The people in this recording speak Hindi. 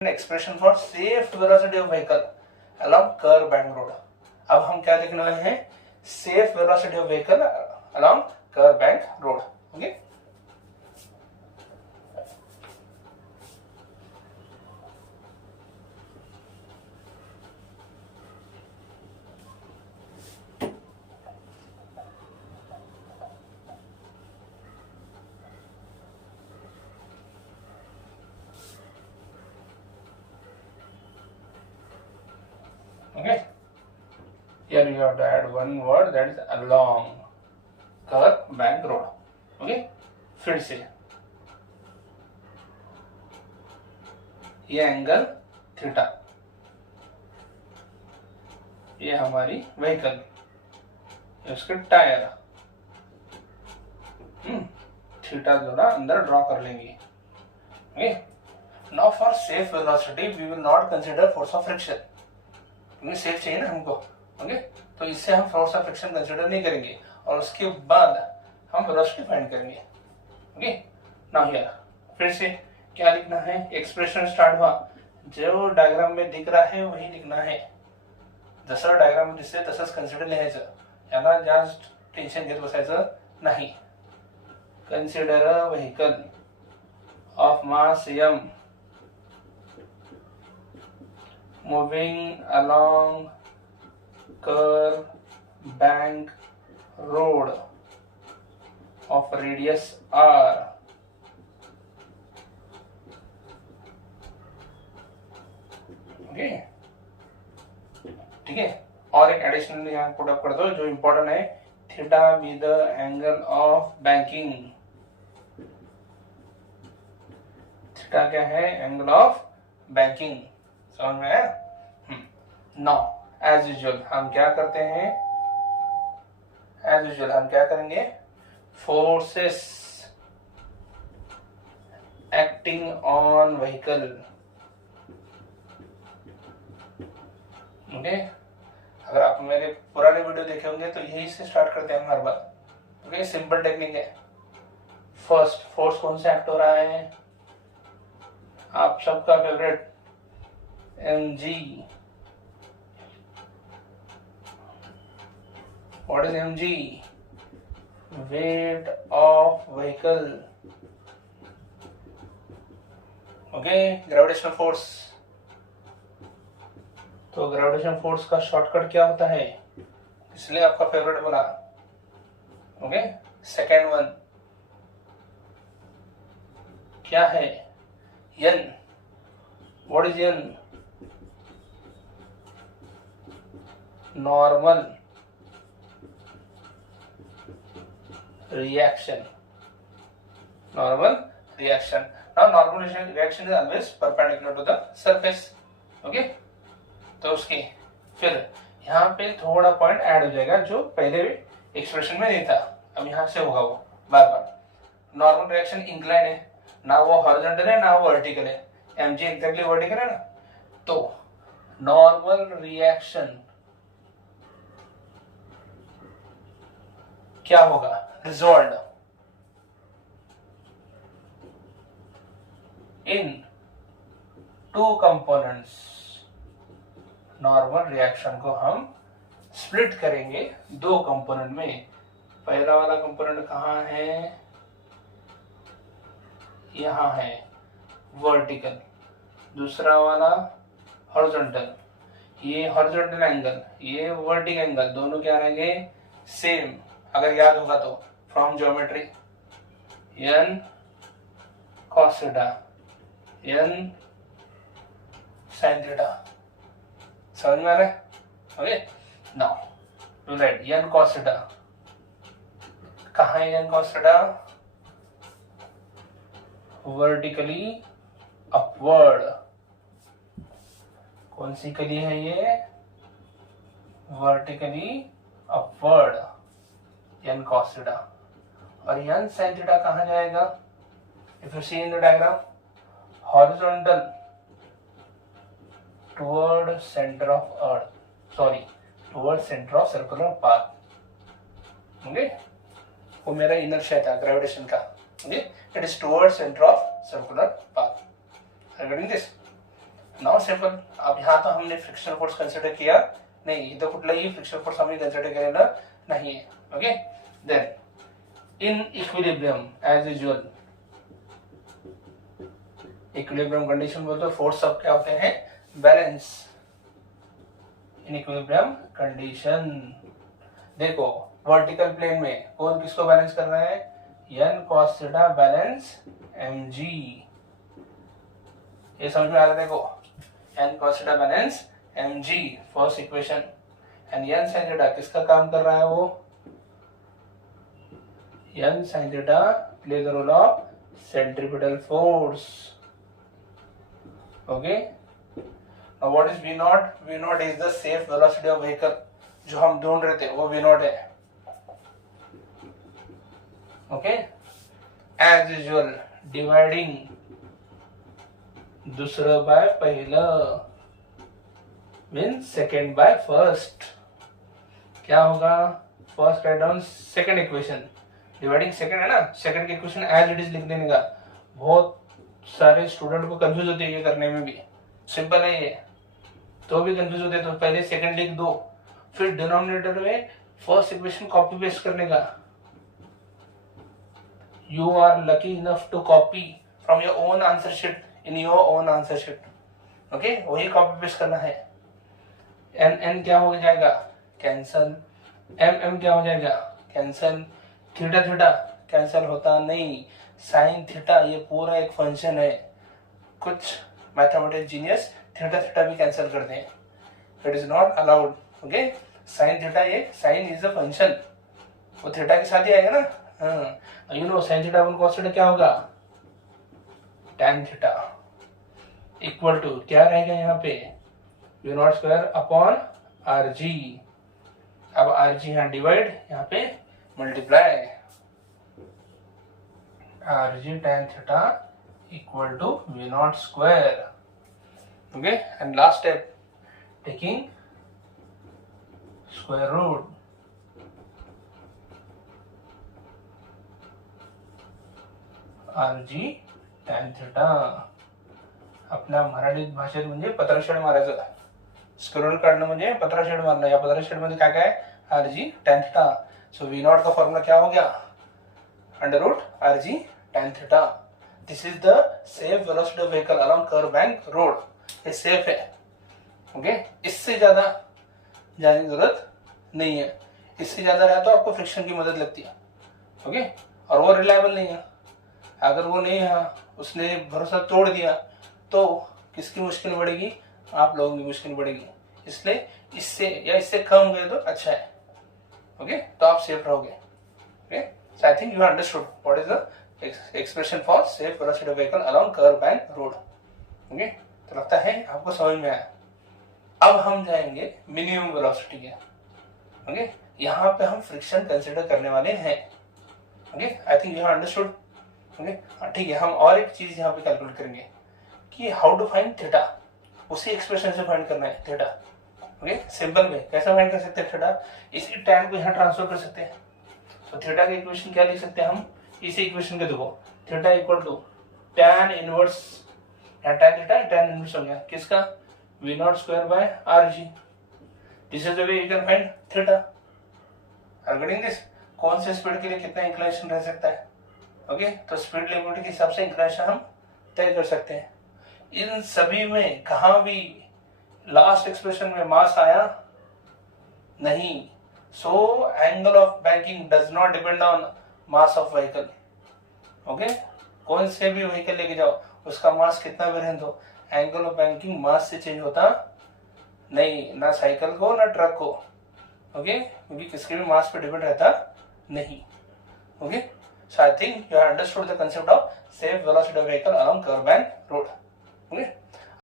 Expression for safe velocity of vehicle along curve bank road. अब हम क्या देखने वाले हैं, safe velocity of vehicle along curve bank road. Okay, okay, here you have to add one word, that is along curve bank road। okay, फिर से ये एंगल थीटा, ये हमारी व्हीकल, उसके टायर, थीटा थोड़ा अंदर ड्रॉ कर लेंगे। Okay, now for safe velocity we will not consider force of friction, क्योंकि सेफ चाहिए ना हमको। ओके, तो इससे हम फोर्स ऑफ फ्रिक्शन कंसीडर नहीं करेंगे और उसके बाद हम वेलोसिटी फाइंड करेंगे। ओके, नाउ हियर फिर से क्या लिखना है, एक्सप्रेशन स्टार्ट हुआ, जो डायग्राम में दिख रहा है वही लिखना है। जसं डायग्राम दिसते तसंच कन्सिडर लिहायचं, याला जास्त टेन्शन घेत बसायचं नाही। Consider a vehicle of mass m moving along curve bank road of radius r। Okay, ठीक है। और एक एडिशनल यहाँ पुट अप कर दो जो इंपॉर्टेंट है, theta be the angle of banking. Theta क्या है, एंगल ऑफ बैंकिंग। समझ में आया? नाउ एज यूजुअल हम क्या करते हैं, एज यूजुअल हम क्या करेंगे, forces acting on vehicle. Okay, अगर आप मेरे पुराने वीडियो देखे होंगे तो यही से स्टार्ट करते हैं हर बार। ओके, सिंपल टेक्निक है। फर्स्ट फोर्स कौन सा एक्ट हो रहा है, आप सबका favourite mg। what is mg? weight of vehicle। Okay, gravitational force. तो ग्रेविटेशनल फोर्स का शॉर्टकट क्या होता है, इसलिए आपका फेवरेट बोला। ओके, सेकेंड वन क्या है, n। What is n? Normal reaction. Normal reaction. Now normal reaction is always perpendicular to the surface. Okay, तो उसके फिर यहाँ पे थोड़ा पॉइंट ऐड हो जाएगा जो पहले भी एक्सप्रेशन में नहीं था, अब यहाँ से होगा वो बार बार। नॉर्मल रिएक्शन इंक्लाइन है ना, वो हॉरिजॉन्टल है ना वो वर्टिकल है। mg एग्जैक्टली वर्टिकल है ना, तो नॉर्मल रिएक्शन क्या होगा, resolve in two components. Normal reaction को हम स्प्लिट करेंगे दो कंपोनेंट में। पहला वाला कंपोनेंट कहाँ है, यहाँ है वर्टिकल, दूसरा वाला हॉरिजॉन्टल। ये हॉरिजॉन्टल एंगल, ये वर्टिकल एंगल, दोनों क्या रहेंगे, सेम। अगर याद होगा तो from geometry, n cos theta, n sin theta. समझ में आ रहा है? Okay, now to write n cos theta. कहाँ है n cos theta? Vertically upward. कौन सी कली है ये, vertically upward, n cos theta. और n sin थीटा कहाँ जाएगा, if you see in the diagram, horizontal toward centre of earth, sorry toward centre of circular path. Okay, वो मेरा इनर्शिया था ग्रेविटेशन का। Okay, it is toward centre of circular path. Are you getting this? Now simple. अब यहाँ तो हमने फ्रिक्शनल फोर्स कंसिडर किया नाही, इथं कुठलाही फ्रिक्शनल फोर्स आम्ही कंसिडर केलेला नाहीये. Okay. Then in equilibrium as usual, equilibrium condition बोलते तो फोर्स सब क्या होते हैं, बैलेंस. इन इक्विलिब्रियम कंडीशन देखो वर्टिकल प्लेन में कौन किसको बैलेंस कर रहा है, n cos theta balance mg. ये समझ में आ रहा है. देखो n cos theta balance mg first equation, and n sin theta किसका काम कर रहा है, वो n sin theta play the role of centripetal force. Okay. Now what is v naught, v naught is the safe velocity of vehicle. जो हम ढूंढ रहे थे वो v नॉट है. ओके. एज यूजुअल डिवाइडिंग दूसरा बाय पहला मीन सेकेंड बाय फर्स्ट. क्या होगा, first write down second equation, dividing second है ना, सेकेंड की इक्वेशन एज इट इज लिख देने का. बहुत सारे स्टूडेंट को कंफ्यूज होते हैं ये करने में भी. सिंपल है ये, तो भी कंफ्यूज होते हैं. तो पहले सेकेंड लिख दो, फिर डिनोमिनेटर में फर्स्ट इक्वेशन कॉपी पेस्ट करने का. You are lucky enough to copy from your own answer sheet in your own answer sheet. Okay, वही कॉपी पेस्ट करना है. एन एन क्या हो जाएगा, कैंसल. एम एम क्या हो जाएगा, कैंसल. थीटा थीटा कैंसल होता नहीं. साइन थीटा ये पूरा एक फंक्शन है. कुछ मैथमेटिक्स जीनियस थीटा थीटा भी कैंसिल कर दें. It is not allowed. Okay. Sine theta, ये साइन इज अ फंक्शन, वो थीटा के साथ ही आएगा ना. हाँ, you know sine theta 1 cos theta क्या होगा, tan थीटा इक्वल टू क्या रहेगा यहाँ पे, U naught square upon R G. अब आर जी यहाँ डिवाइड, यहाँ पे multiply. R G tan theta equal to V naught square. Okay. And last step, taking square root. R G tan theta. आपल्या मराठीत भाषेत म्हणजे पत्राशेड मारायचं. स्क्वेअर रूट काढणं म्हणजे पत्राशेड मारणं. या पत्राशेड मध्ये काय काय, R G tan theta. So V naught का फॉर्मूला क्या हो गया, under root R G tan theta. This is the safe velocity of vehicle along curve bank road. ये सेफ है. ओके. इससे ज्यादा जाने की जरूरत नहीं है. इससे ज्यादा रहा तो आपको फ्रिक्शन की मदद लगती है. ओके. और वो रिलायबल नहीं है. अगर वो नहीं है, उसने भरोसा तोड़ दिया, तो किसकी मुश्किल बढ़ेगी, आप लोगों की मुश्किल बढ़ेगी. इसलिए इससे या इससे कम गए तो अच्छा है. ओके. तो आप सेफ रहोगे. Okay. So I think you understood what is the expression for safe velocity of vehicle along curve bank road. Okay. तो लगता है आपको समझ में आया. अब हम जाएंगे मिनिमम वेलोसिटी के. ओके. यहाँ पे हम फ्रिक्शन कंसिडर करने वाले हैं. Okay. I think you understood. Okay. ठीक है. हम और एक चीज यहाँ पे कैलकुलेट करेंगे कि हाउ टू फाइंड थीटा. उसी एक्सप्रेशन से फाइंड करना है थीटा. ओके. सिंपल में कैसे फाइंड कर सकते हैं थीटा, इसी tan को यहाँ ट्रांसफर कर सकते हैं. तो थीटा का इक्वेशन क्या लिख सकते हैं हम, इसी इक्वेशन के देखो, theta equal to tan inverse, यहाँ tan थीटा tan इनवर्स हो गया किसका, V naught square by R G. This is the way you can find theta. Are getting this. कौन से स्पीड के लिए कितना इंक्लिनेशन रह सकता है. ओके. तो स्पीड लिमिट के हिसाब से इंक्लिनेशन हम तय कर सकते हैं. इन सभी में कहां भी लास्ट एक्सप्रेशन में मास आया नहीं. So angle of banking does not depend on mass of vehicle. Okay. कौन से भी व्हीकल लेके जाओ, उसका मास कितना भी रहने दो, एंगल ऑफ बैंकिंग मास से चेंज होता नहीं, ना साइकिल को ना ट्रक को. ओके. क्योंकि किसके भी मास पे डिपेंड रहता नहीं. Okay. So I think you have understood the concept of safe velocity of vehicle along curb and road. Okay.